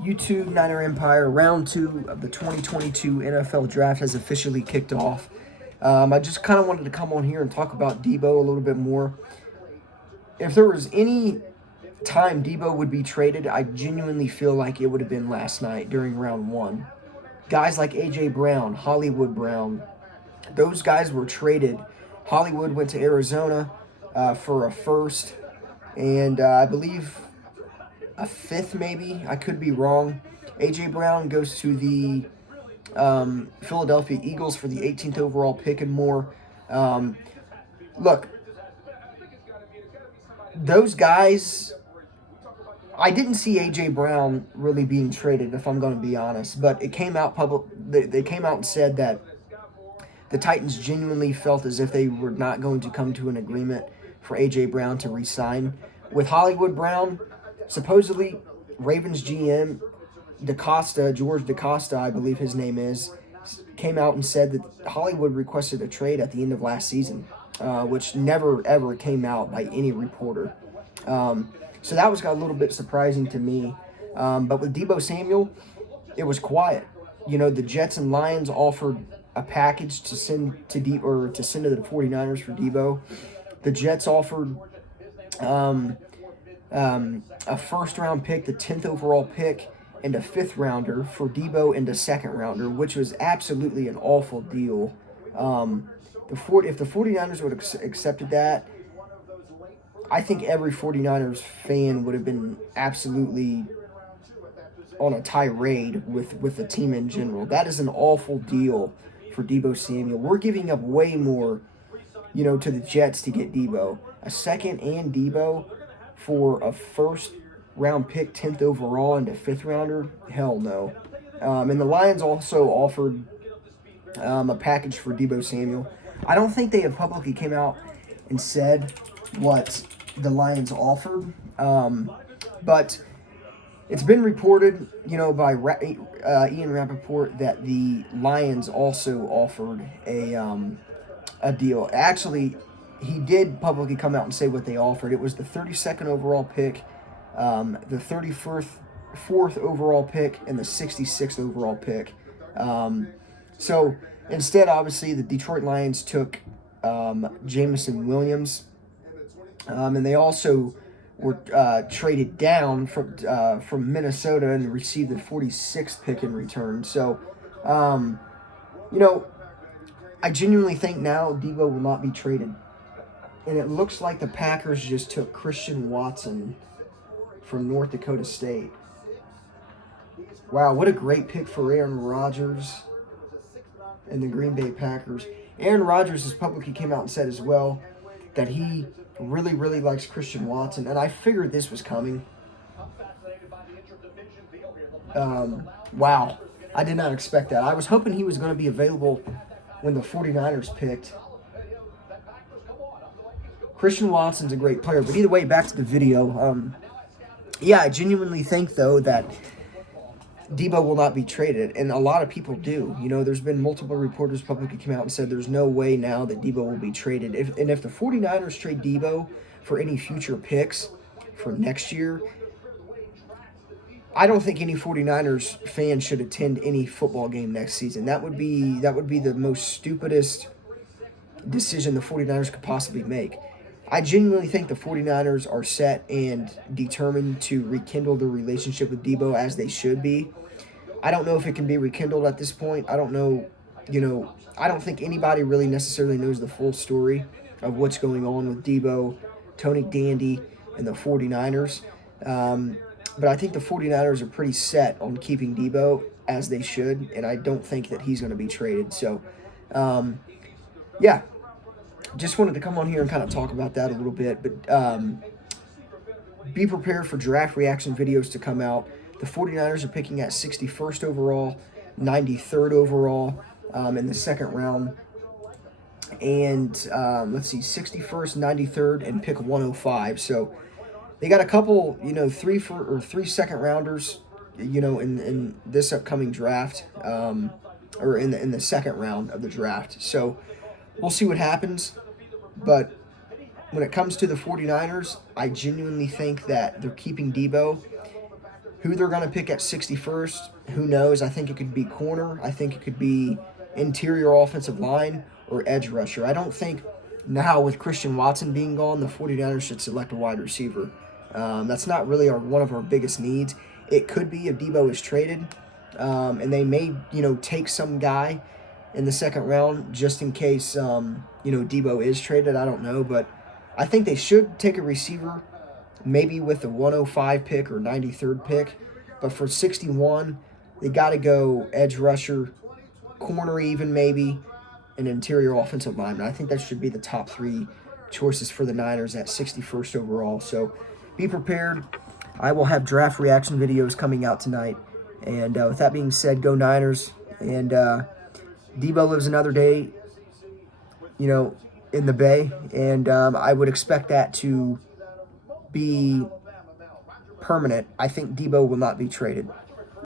YouTube Niner Empire, round 2 of the 2022 NFL Draft has officially kicked off. I just kind of wanted to come on here and talk about Deebo a little bit more. If there was any time Deebo would be traded, I genuinely feel like it would have been last night during round 1. Guys like A.J. Brown, Hollywood Brown, those guys were traded. Hollywood went to Arizona for a first, and I believe a fifth, maybe. I could be wrong. A.J. Brown goes to the Philadelphia Eagles for the 18th overall pick and more. Um, Look, those guys, I didn't see A.J. Brown really being traded, if I'm going to be honest, but it came out public. They came out and said that the Titans genuinely felt as if they were not going to come to an agreement for A.J. Brown to re-sign. With Hollywood Brown, supposedly Ravens GM George DaCosta, I believe his name is, came out and said that Hollywood requested a trade at the end of last season, which never ever came out by any reporter. So that was got a little bit surprising to me. But with Deebo Samuel, it was quiet. You know, the Jets and Lions offered a package to send to to send to the 49ers for Deebo. The Jets offered a first round pick, the 10th overall pick, and a fifth rounder for Deebo and a second rounder, which was absolutely an awful deal. If the 49ers would have accepted that, I think every 49ers fan would have been absolutely on a tirade with the team in general. That is an awful deal for Deebo Samuel. We're giving up way more, to the Jets to get Deebo. A second and Deebo for a first round pick, 10th overall, and a fifth rounder? Hell no. And the Lions also offered a package for Deebo Samuel. I don't think they have publicly came out and said what the Lions offered, but it's been reported, by Ian Rappaport that the Lions also offered a deal. Actually, he did publicly come out and say what they offered. It was the 32nd overall pick, the 34th overall pick, and the 66th overall pick. So instead, obviously, the Detroit Lions took Jameson Williams, and they also were traded down from Minnesota and received the 46th pick in return. So, I genuinely think now Deebo will not be traded. And it looks like the Packers just took Christian Watson from North Dakota State. Wow, what a great pick for Aaron Rodgers and the Green Bay Packers. Aaron Rodgers has publicly came out and said as well that he really, really likes Christian Watson, and I figured this was coming. Wow, I did not expect that. I was hoping he was going to be available when the 49ers picked. Christian Watson's a great player, but either way, back to the video. I genuinely think, though, that Deebo will not be traded, and a lot of people do. There's been multiple reporters publicly come out and said there's no way now that Deebo will be traded. If the 49ers trade Deebo for any future picks for next year, I don't think any 49ers fan should attend any football game next season. That would be the most stupidest decision the 49ers could possibly make. I genuinely think the 49ers are set and determined to rekindle their relationship with Deebo as they should be. I don't know if it can be rekindled at this point. I don't know, I don't think anybody really necessarily knows the full story of what's going on with Deebo, Tony Dandy, and the 49ers. But I think the 49ers are pretty set on keeping Deebo as they should, and I don't think that he's going to be traded. So, just wanted to come on here and kind of talk about that a little bit. But be prepared for draft reaction videos to come out. The 49ers are picking at 61st overall, 93rd overall in the second round. And 61st, 93rd, and pick 105. So they got a couple, three second rounders, in this upcoming draft, or in the second round of the draft. So we'll see what happens. But when it comes to the 49ers, I genuinely think that they're keeping Deebo Who they're going to pick at 61st, who knows? I think it could be corner. I think it could be interior offensive line or edge rusher. I don't think now with Christian Watson being gone, the 49ers should select a wide receiver. That's not really one of our biggest needs. It could be if Deebo is traded, and they may, take some guy in the second round just in case, Deebo is traded. I don't know, but I think they should take a receiver maybe with the 105 pick or 93rd pick. But for 61, they got to go edge rusher, corner even maybe, an interior offensive lineman. I think that should be the top three choices for the Niners at 61st overall. So be prepared. I will have draft reaction videos coming out tonight. And with that being said, go Niners. And Deebo lives another day, in the Bay. And I would expect that to be permanent. I think Deebo will not be traded.